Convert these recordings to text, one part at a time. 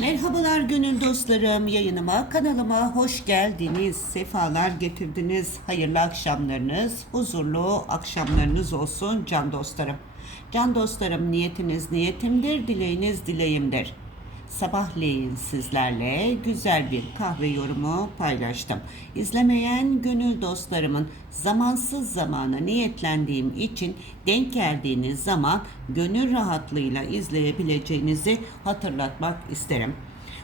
Merhabalar gönül dostlarım yayınıma kanalıma hoş geldiniz. Sefalar getirdiniz. Hayırlı akşamlarınız huzurlu akşamlarınız olsun can dostlarım. Can dostlarım niyetiniz niyetimdir dileğiniz dileğimdir Sabahleyin sizlerle güzel bir kahve yorumu paylaştım. İzlemeyen gönül dostlarımın zamansız zamana niyetlendiğim için denk geldiğiniz zaman gönül rahatlığıyla izleyebileceğinizi hatırlatmak isterim.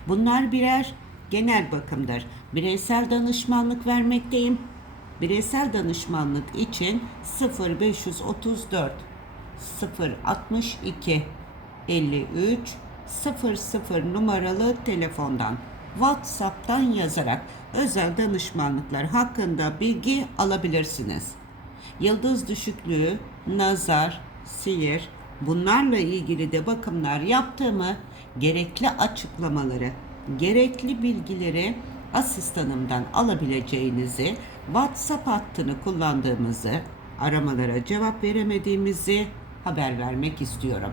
Bunlar birer genel bakımdır. Bireysel danışmanlık vermekteyim. Bireysel danışmanlık için 0534 062 53 00 numaralı telefondan WhatsApp'tan yazarak özel danışmanlıklar hakkında bilgi alabilirsiniz. Yıldız düşüklüğü, nazar, sihir bunlarla ilgili de bakımlar yaptığımı gerekli açıklamaları, gerekli bilgileri asistanımdan alabileceğinizi, WhatsApp hattını kullandığımızı, aramalara cevap veremediğimizi haber vermek istiyorum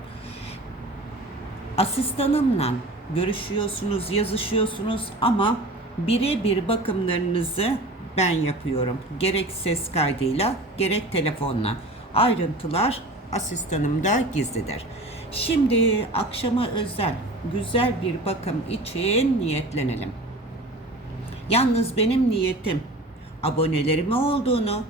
asistanımla görüşüyorsunuz, yazışıyorsunuz ama birebir bakımlarınızı ben yapıyorum. Gerek ses kaydıyla, gerek telefonla. Ayrıntılar asistanımda gizlidir. Şimdi akşama özel güzel bir bakım için niyetlenelim. Yalnız benim niyetim abonelerime olduğunu,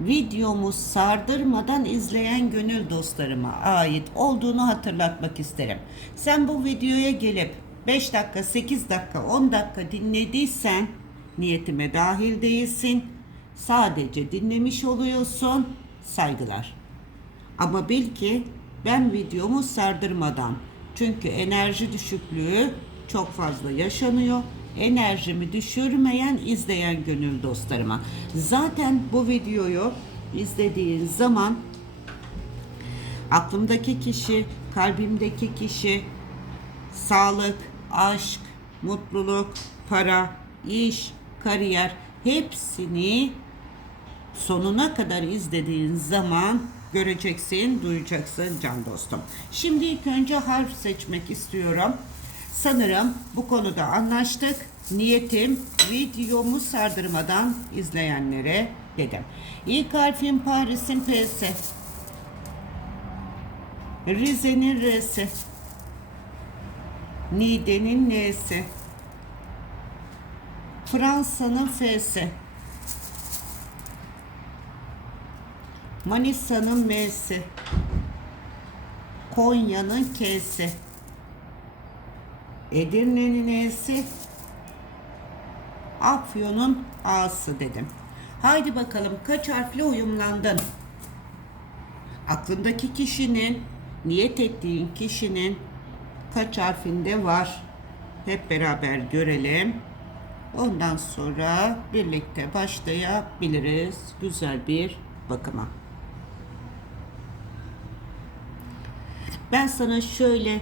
videomu sardırmadan izleyen gönül dostlarıma ait olduğunu hatırlatmak isterim. Sen bu videoya gelip 5 dakika, 8 dakika, 10 dakika dinlediysen niyetime dahil değilsin. Sadece dinlemiş oluyorsun. Saygılar. Ama bil ki ben videomu sardırmadan çünkü enerji düşüklüğü çok fazla yaşanıyor. Enerjimi düşürmeyen izleyen gönül dostlarıma. Zaten bu videoyu izlediğin zaman aklımdaki kişi, kalbimdeki kişi, sağlık, aşk, mutluluk, para, iş, kariyer hepsini sonuna kadar izlediğin zaman göreceksin, duyacaksın can dostum. Şimdi ilk önce harf seçmek istiyorum. Sanırım bu konuda anlaştık. Niyetim videomu sardırmadan izleyenlere dedim. İlk harfim Paris'in P'si. Rize'nin R'si. Niğde'nin N'si. Fransa'nın F'si. Manisa'nın M'si. Konya'nın K'si. Edirne'nin E'si. Afyon'un A'sı dedim. Haydi bakalım kaç harfle uyumlandın? Aklındaki kişinin, niyet ettiğin kişinin kaç harfinde var? Hep beraber görelim. Ondan sonra birlikte başlayabiliriz güzel bir bakıma. Ben sana şöyle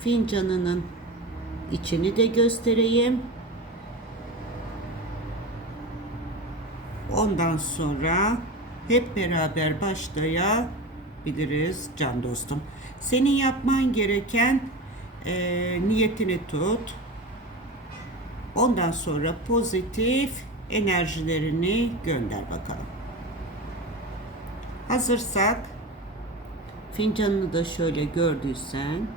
fincanının içini de göstereyim. Ondan sonra hep beraber başlayabiliriz can dostum. Senin yapman gereken e, niyetini tut. Ondan sonra pozitif enerjilerini gönder bakalım. Hazırsak fincanını da şöyle gördüysen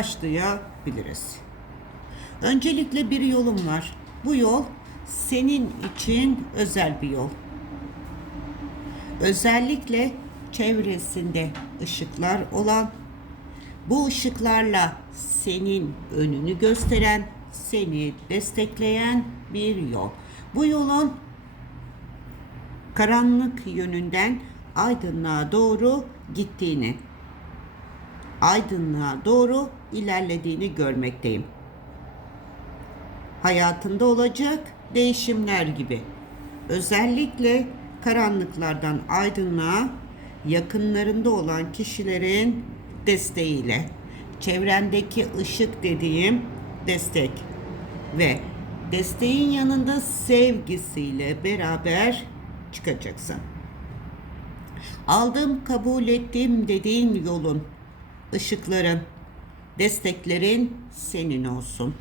başlayabiliriz. Öncelikle bir yolum var. Bu yol senin için özel bir yol. Özellikle çevresinde ışıklar olan, bu ışıklarla senin önünü gösteren, seni destekleyen bir yol. Bu yolun karanlık yönünden aydınlığa doğru gittiğini, aydınlığa doğru ilerlediğini görmekteyim. Hayatında olacak değişimler gibi. Özellikle karanlıklardan aydınlığa yakınlarında olan kişilerin desteğiyle çevrendeki ışık dediğim destek ve desteğin yanında sevgisiyle beraber çıkacaksın. Aldım, kabul ettim dediğin yolun, ışıkların, desteklerin senin olsun.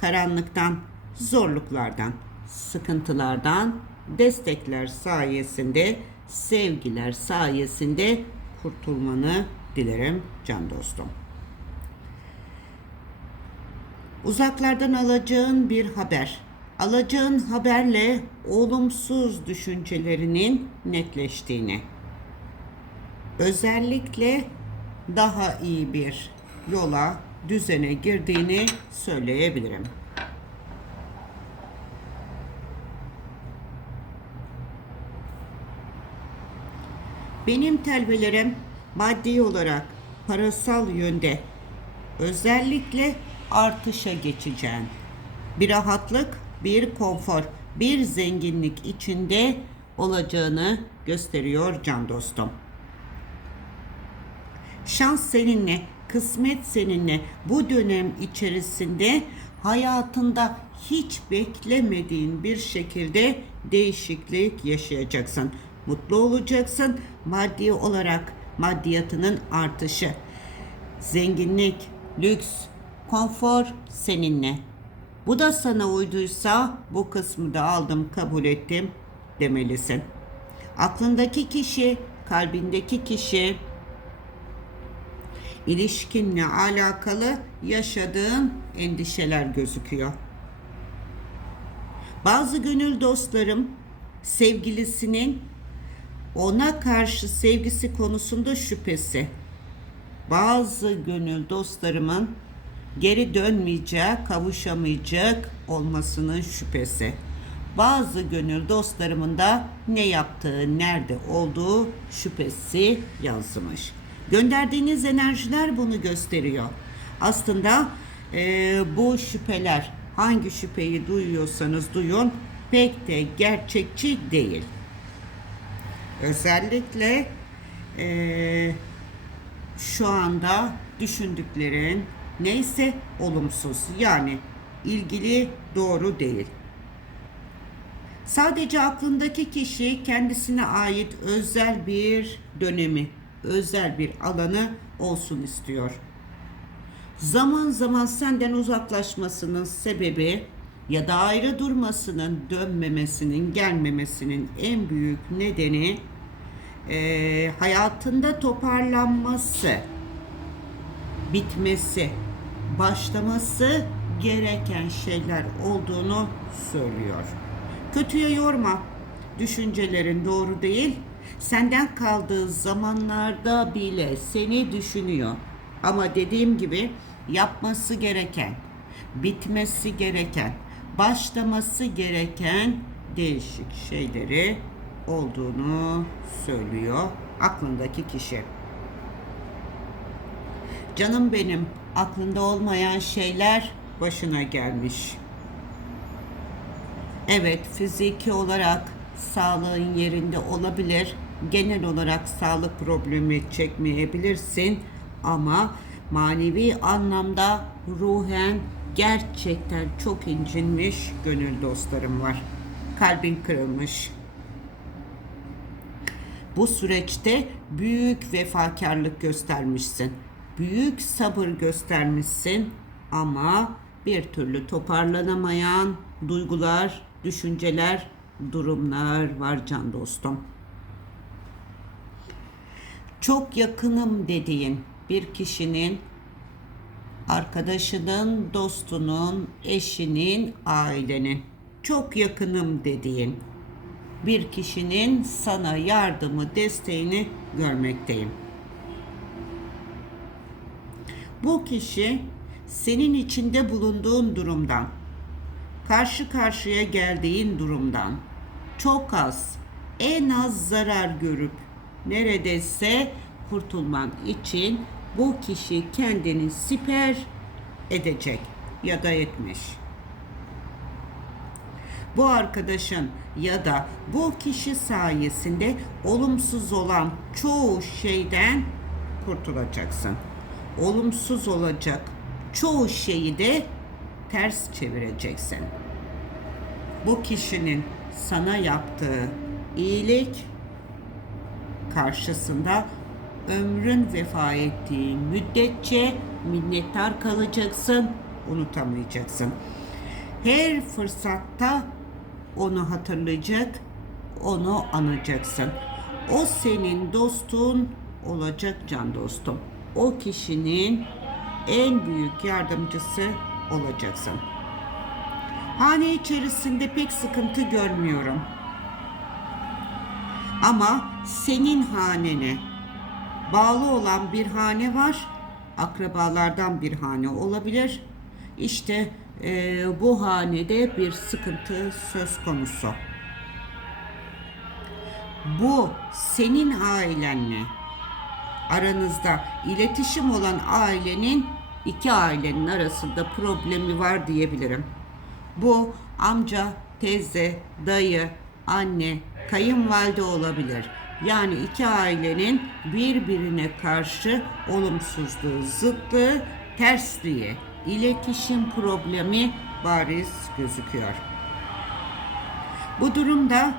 Karanlıktan, zorluklardan, sıkıntılardan, destekler sayesinde, sevgiler sayesinde kurtulmanı dilerim can dostum. Uzaklardan alacağın bir haber. Alacağın haberle olumsuz düşüncelerinin netleştiğini. Özellikle daha iyi bir yola, düzene girdiğini söyleyebilirim. Benim telvelerim maddi olarak parasal yönde özellikle artışa geçeceğin bir rahatlık, bir konfor, bir zenginlik içinde olacağını gösteriyor can dostum. Şans seninle, kısmet seninle. Bu dönem içerisinde hayatında hiç beklemediğin bir şekilde değişiklik yaşayacaksın. Mutlu olacaksın. Maddi olarak maddiyatının artışı, zenginlik, lüks, konfor seninle. Bu da sana uyduysa bu kısmı da aldım, kabul ettim demelisin. Aklındaki kişi, kalbindeki kişi ilişkinle alakalı yaşadığın endişeler gözüküyor. Bazı gönül dostlarım sevgilisinin ona karşı sevgisi konusunda şüphesi. Bazı gönül dostlarımın geri dönmeyeceği, kavuşamayacak olmasının şüphesi. Bazı gönül dostlarımın da ne yaptığı, nerede olduğu şüphesi yansımış. Gönderdiğiniz enerjiler bunu gösteriyor. Aslında e, bu şüpheler hangi şüpheyi duyuyorsanız duyun pek de gerçekçi değil. Özellikle e, şu anda düşündüklerin neyse olumsuz yani ilgili doğru değil. Sadece aklındaki kişi kendisine ait özel bir dönemi, özel bir alanı olsun istiyor. Zaman zaman senden uzaklaşmasının sebebi ya da ayrı durmasının, dönmemesinin, gelmemesinin en büyük nedeni e, hayatında toparlanması, bitmesi, başlaması gereken şeyler olduğunu söylüyor. Kötüye yorma. Düşüncelerin doğru değil. Senden kaldığı zamanlarda bile seni düşünüyor. Ama dediğim gibi yapması gereken, bitmesi gereken, başlaması gereken değişik şeyleri olduğunu söylüyor aklındaki kişi. Canım benim, aklında olmayan şeyler başına gelmiş. Evet, fiziki olarak sağlığın yerinde olabilir. Genel olarak sağlık problemi çekmeyebilirsin ama manevi anlamda ruhen gerçekten çok incinmiş gönül dostlarım var. Kalbin kırılmış. Bu süreçte büyük vefakarlık göstermişsin. Büyük sabır göstermişsin ama bir türlü toparlanamayan duygular, düşünceler, durumlar var can dostum. Çok yakınım dediğin bir kişinin arkadaşının, dostunun, eşinin, ailenin çok yakınım dediğin bir kişinin sana yardımı, desteğini görmekteyim. Bu kişi senin içinde bulunduğun durumdan, karşı karşıya geldiğin durumdan çok az, en az zarar görüp neredeyse kurtulman için bu kişi kendini siper edecek ya da etmiş. Bu arkadaşın ya da bu kişi sayesinde olumsuz olan çoğu şeyden kurtulacaksın. Olumsuz olacak çoğu şeyi de ters çevireceksin. Bu kişinin sana yaptığı iyilik karşısında ömrün vefa ettiği müddetçe minnettar kalacaksın, unutamayacaksın. Her fırsatta onu hatırlayacak, onu anacaksın. O senin dostun olacak can dostum. O kişinin en büyük yardımcısı olacaksın. Hane içerisinde pek sıkıntı görmüyorum. Ama senin hanene bağlı olan bir hane var. Akrabalardan bir hane olabilir. İşte eee, bu hanede bir sıkıntı söz konusu. Bu senin ailenle aranızda iletişim olan ailenin iki ailenin arasında problemi var diyebilirim. Bu amca, teyze, dayı, anne, kayınvalide olabilir. Yani iki ailenin birbirine karşı olumsuzluğu, zıtlığı, tersliği, iletişim problemi bariz gözüküyor. Bu durumda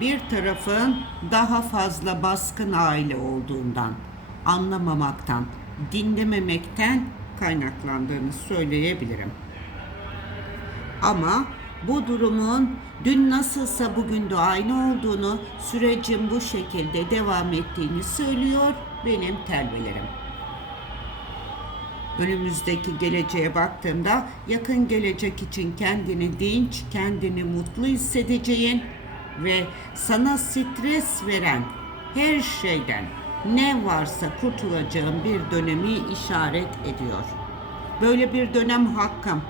bir tarafın daha fazla baskın aile olduğundan, anlamamaktan, dinlememekten kaynaklandığını söyleyebilirim. Ama bu durumun dün nasılsa bugün de aynı olduğunu, sürecin bu şekilde devam ettiğini söylüyor benim telvelerim. Önümüzdeki geleceğe baktığımda yakın gelecek için kendini dinç, kendini mutlu hissedeceğin ve sana stres veren her şeyden ne varsa kurtulacağın bir dönemi işaret ediyor. Böyle bir dönem hakkım,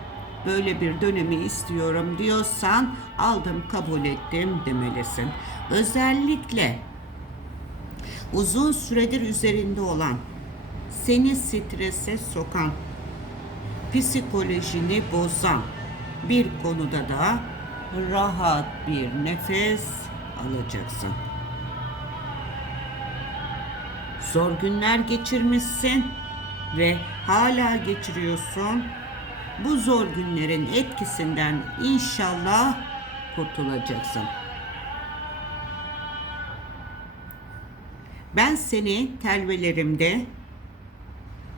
böyle bir dönemi istiyorum diyorsan aldım kabul ettim demelisin. Özellikle uzun süredir üzerinde olan, seni strese sokan, psikolojini bozan bir konuda da rahat bir nefes alacaksın. Zor günler geçirmişsin ve hala geçiriyorsun. Bu zor günlerin etkisinden inşallah kurtulacaksın. Ben seni telvelerimde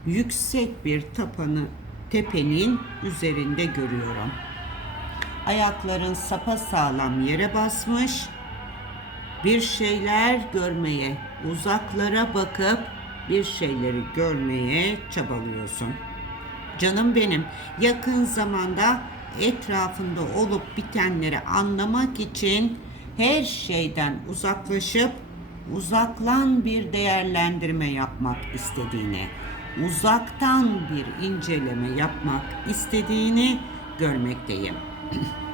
yüksek bir tapanı tepenin üzerinde görüyorum. Ayakların sapa sağlam yere basmış. Bir şeyler görmeye, uzaklara bakıp bir şeyleri görmeye çabalıyorsun. Canım benim, yakın zamanda etrafında olup bitenleri anlamak için her şeyden uzaklaşıp uzaklan bir değerlendirme yapmak istediğini, uzaktan bir inceleme yapmak istediğini görmekteyim.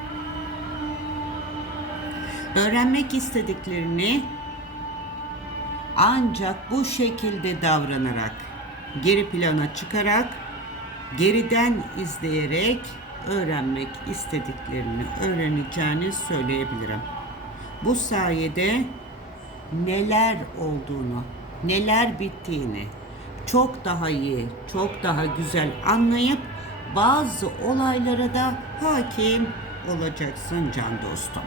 Öğrenmek istediklerini ancak bu şekilde davranarak, geri plana çıkarak, geriden izleyerek öğrenmek istediklerini öğreneceğini söyleyebilirim. Bu sayede neler olduğunu, neler bittiğini çok daha iyi, çok daha güzel anlayıp bazı olaylara da hakim olacaksın can dostum.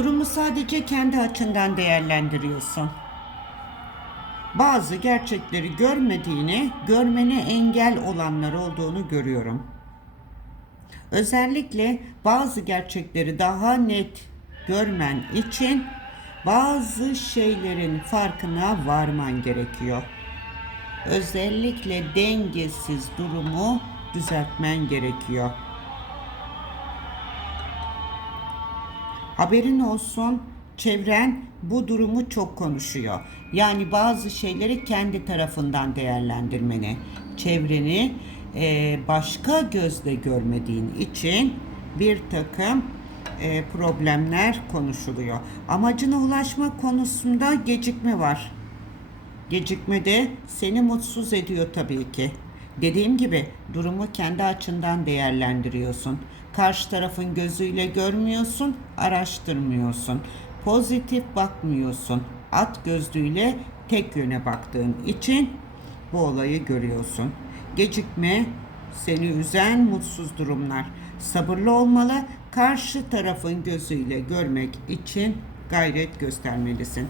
Durumu sadece kendi açından değerlendiriyorsun. Bazı gerçekleri görmediğini, görmene engel olanlar olduğunu görüyorum. Özellikle bazı gerçekleri daha net görmen için bazı şeylerin farkına varman gerekiyor. Özellikle dengesiz durumu düzeltmen gerekiyor. Haberin olsun çevren bu durumu çok konuşuyor. Yani bazı şeyleri kendi tarafından değerlendirmeni, çevreni e, başka gözle görmediğin için bir takım e, problemler konuşuluyor. Amacına ulaşma konusunda gecikme var. Gecikme de seni mutsuz ediyor tabii ki. Dediğim gibi durumu kendi açından değerlendiriyorsun. Karşı tarafın gözüyle görmüyorsun, araştırmıyorsun. Pozitif bakmıyorsun. At gözlüğüyle tek yöne baktığın için bu olayı görüyorsun. Gecikme seni üzen mutsuz durumlar. Sabırlı olmalı, karşı tarafın gözüyle görmek için gayret göstermelisin.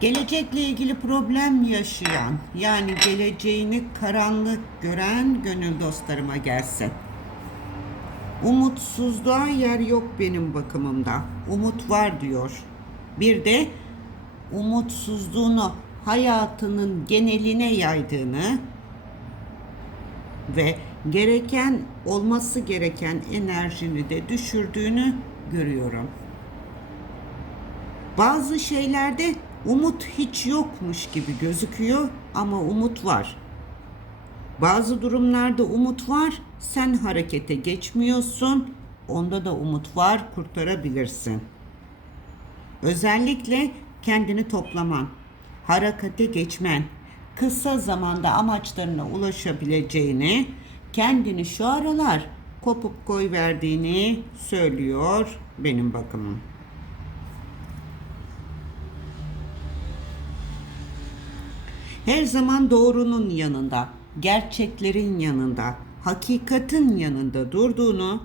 Gelecekle ilgili problem yaşayan, yani geleceğini karanlık gören gönül dostlarıma gelsin. Umutsuzluğa yer yok benim bakımımda. Umut var diyor. Bir de umutsuzluğunu hayatının geneline yaydığını ve gereken olması gereken enerjini de düşürdüğünü görüyorum. Bazı şeylerde umut hiç yokmuş gibi gözüküyor ama umut var. Bazı durumlarda umut var, sen harekete geçmiyorsun. Onda da umut var, kurtarabilirsin. Özellikle kendini toplaman, harekete geçmen, kısa zamanda amaçlarına ulaşabileceğini, kendini şu aralar kopup koy verdiğini söylüyor benim bakımım. Her zaman doğrunun yanında, gerçeklerin yanında, hakikatin yanında durduğunu,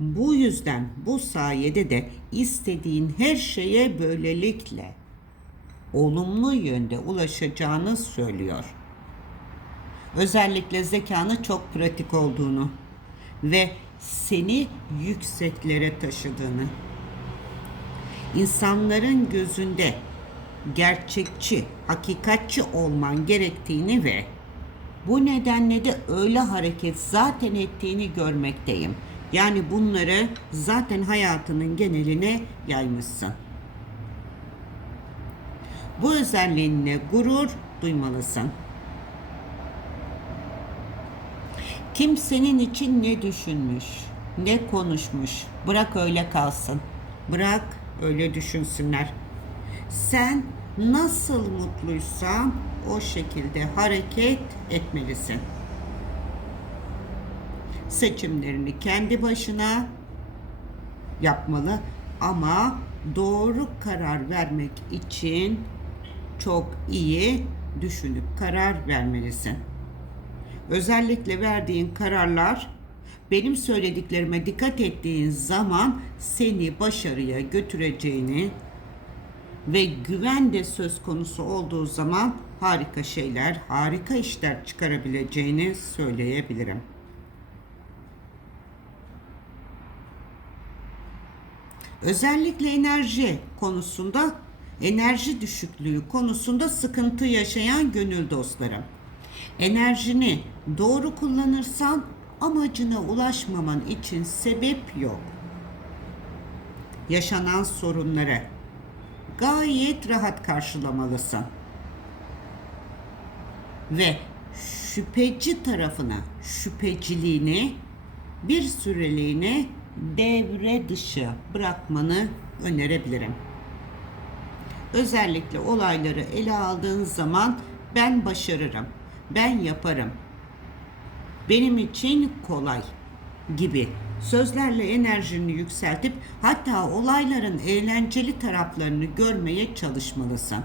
bu yüzden bu sayede de istediğin her şeye böylelikle olumlu yönde ulaşacağını söylüyor. Özellikle zekanı çok pratik olduğunu ve seni yükseklere taşıdığını, insanların gözünde gerçekçi, hakikatçi olman gerektiğini ve bu nedenle de öyle hareket zaten ettiğini görmekteyim. Yani bunları zaten hayatının geneline yaymışsın. Bu özelliğinle gurur duymalısın. Kim senin için ne düşünmüş, ne konuşmuş, bırak öyle kalsın. Bırak öyle düşünsünler. Sen nasıl mutluysan o şekilde hareket etmelisin. Seçimlerini kendi başına yapmalı ama doğru karar vermek için çok iyi düşünüp karar vermelisin. Özellikle verdiğin kararlar benim söylediklerime dikkat ettiğin zaman seni başarıya götüreceğini ve güven de söz konusu olduğu zaman harika şeyler, harika işler çıkarabileceğini söyleyebilirim. Özellikle enerji konusunda, enerji düşüklüğü konusunda sıkıntı yaşayan gönül dostlarım. Enerjini doğru kullanırsan amacına ulaşmaman için sebep yok. Yaşanan sorunları gayet rahat karşılamalısın. Ve şüpheci tarafına, şüpheciliğini bir süreliğine devre dışı bırakmanı önerebilirim. Özellikle olayları ele aldığın zaman ben başarırım, ben yaparım, benim için kolay gibi sözlerle enerjini yükseltip hatta olayların eğlenceli taraflarını görmeye çalışmalısın.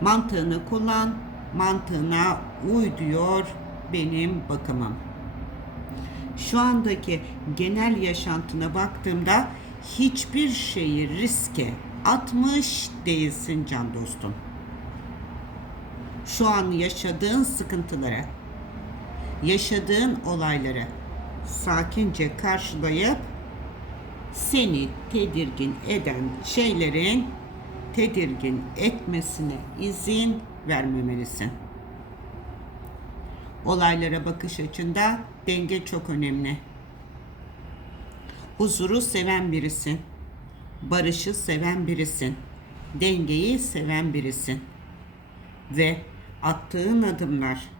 Mantığını kullan, mantığına uy diyor benim bakımım. Şu andaki genel yaşantına baktığımda hiçbir şeyi riske atmış değilsin can dostum. Şu an yaşadığın sıkıntılara, yaşadığın olayları sakince karşılayıp seni tedirgin eden şeylerin tedirgin etmesine izin vermemelisin. Olaylara bakış açında denge çok önemli. Huzuru seven birisin. Barışı seven birisin. Dengeyi seven birisin. Ve attığın adımlar,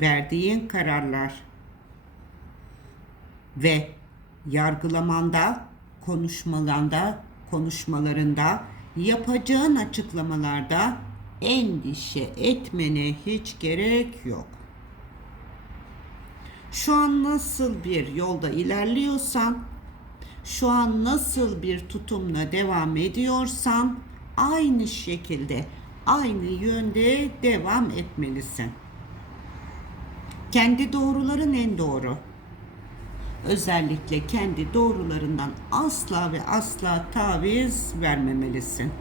verdiğin kararlar ve yargılamanda, konuşmalarında, konuşmalarında, yapacağın açıklamalarda endişe etmene hiç gerek yok. Şu an nasıl bir yolda ilerliyorsan, şu an nasıl bir tutumla devam ediyorsan aynı şekilde, aynı yönde devam etmelisin. Kendi doğruların en doğru. Özellikle kendi doğrularından asla ve asla taviz vermemelisin.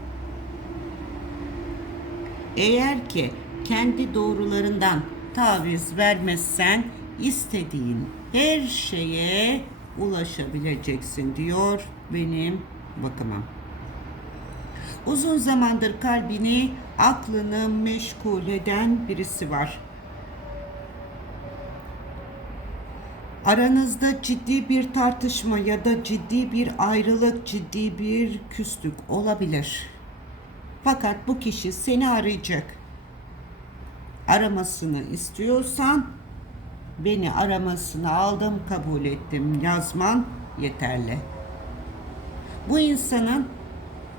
Eğer ki kendi doğrularından taviz vermezsen istediğin her şeye ulaşabileceksin diyor benim bakımım. Uzun zamandır kalbini, aklını meşgul eden birisi var. Aranızda ciddi bir tartışma ya da ciddi bir ayrılık, ciddi bir küslük olabilir. Fakat bu kişi seni arayacak. Aramasını istiyorsan beni aramasını aldım, kabul ettim yazman yeterli. Bu insanın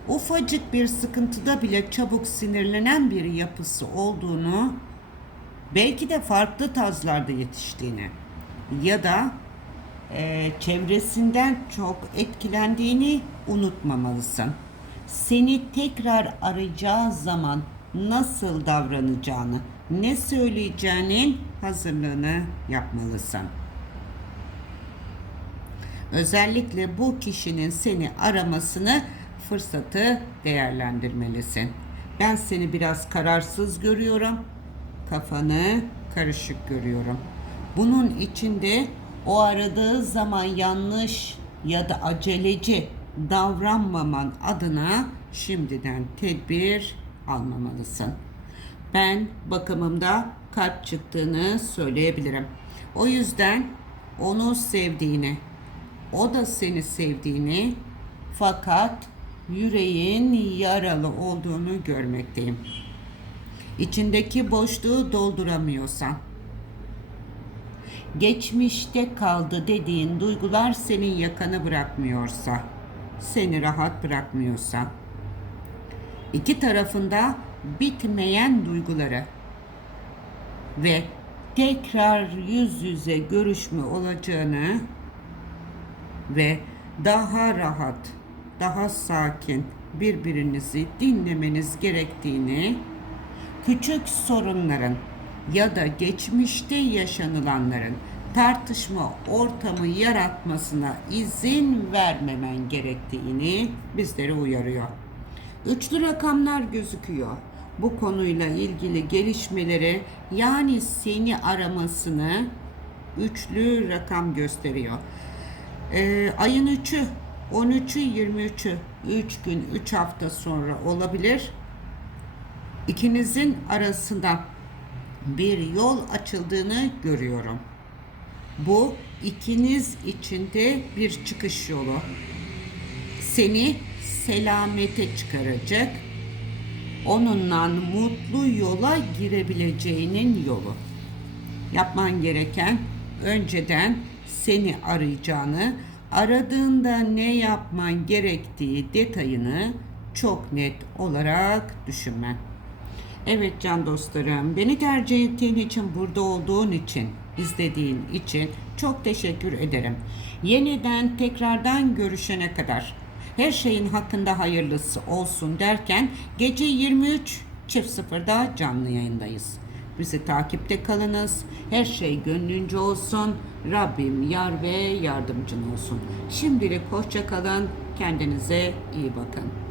ufacık bir sıkıntıda bile çabuk sinirlenen bir yapısı olduğunu, belki de farklı tazlarda yetiştiğini ya da e, çevresinden çok etkilendiğini unutmamalısın. Seni tekrar arayacağı zaman nasıl davranacağını, ne söyleyeceğinin hazırlığını yapmalısın. Özellikle bu kişinin seni aramasını fırsatı değerlendirmelisin. Ben seni biraz kararsız görüyorum. Kafanı karışık görüyorum. Bunun içinde o aradığı zaman yanlış ya da aceleci davranmaman adına şimdiden tedbir almamalısın. Ben bakımımda kalp çıktığını söyleyebilirim. O yüzden onu sevdiğini, o da seni sevdiğini fakat yüreğin yaralı olduğunu görmekteyim. İçindeki boşluğu dolduramıyorsan, geçmişte kaldı dediğin duygular senin yakanı bırakmıyorsa, seni rahat bırakmıyorsa, iki tarafında bitmeyen duyguları ve tekrar yüz yüze görüşme olacağını ve daha rahat, daha sakin birbirinizi dinlemeniz gerektiğini, küçük sorunların ya da geçmişte yaşanılanların tartışma ortamı yaratmasına izin vermemen gerektiğini bizlere uyarıyor. Üçlü rakamlar gözüküyor. Bu konuyla ilgili gelişmeleri yani seni aramasını üçlü rakam gösteriyor. Ee, ayın 3'ü, 13'ü, 23'ü 3 gün, 3 hafta sonra olabilir. İkinizin arasında bir yol açıldığını görüyorum. Bu ikiniz içinde bir çıkış yolu. Seni selamete çıkaracak. Onunla mutlu yola girebileceğinin yolu. Yapman gereken önceden seni arayacağını, aradığında ne yapman gerektiği detayını çok net olarak düşünmen. Evet can dostlarım, beni tercih ettiğin için, burada olduğun için, izlediğin için çok teşekkür ederim. Yeniden tekrardan görüşene kadar her şeyin hakkında hayırlısı olsun derken gece 23 çift sıfırda canlı yayındayız. Bizi takipte kalınız. Her şey gönlünce olsun. Rabbim yar ve yardımcın olsun. Şimdilik hoşça kalın. Kendinize iyi bakın.